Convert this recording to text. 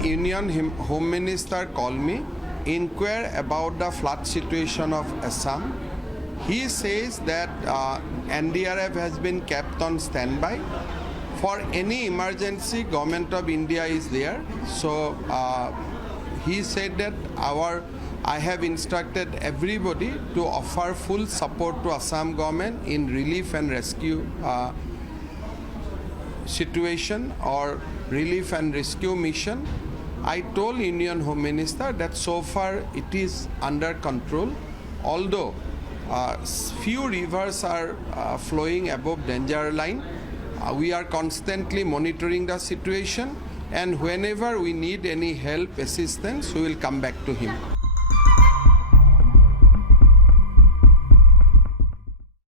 Home Minister called me, inquire about the flood situation of Assam. He says that NDRF has been kept on standby. For any emergency, Government of India is there. So he said that I have instructed everybody to offer full support to Assam government in relief and rescue situation or relief and rescue mission. I told Union Home Minister that so far it is under control, although few rivers are flowing above danger line. We are constantly monitoring the situation, and whenever we need any help, assistance, we will come back to him.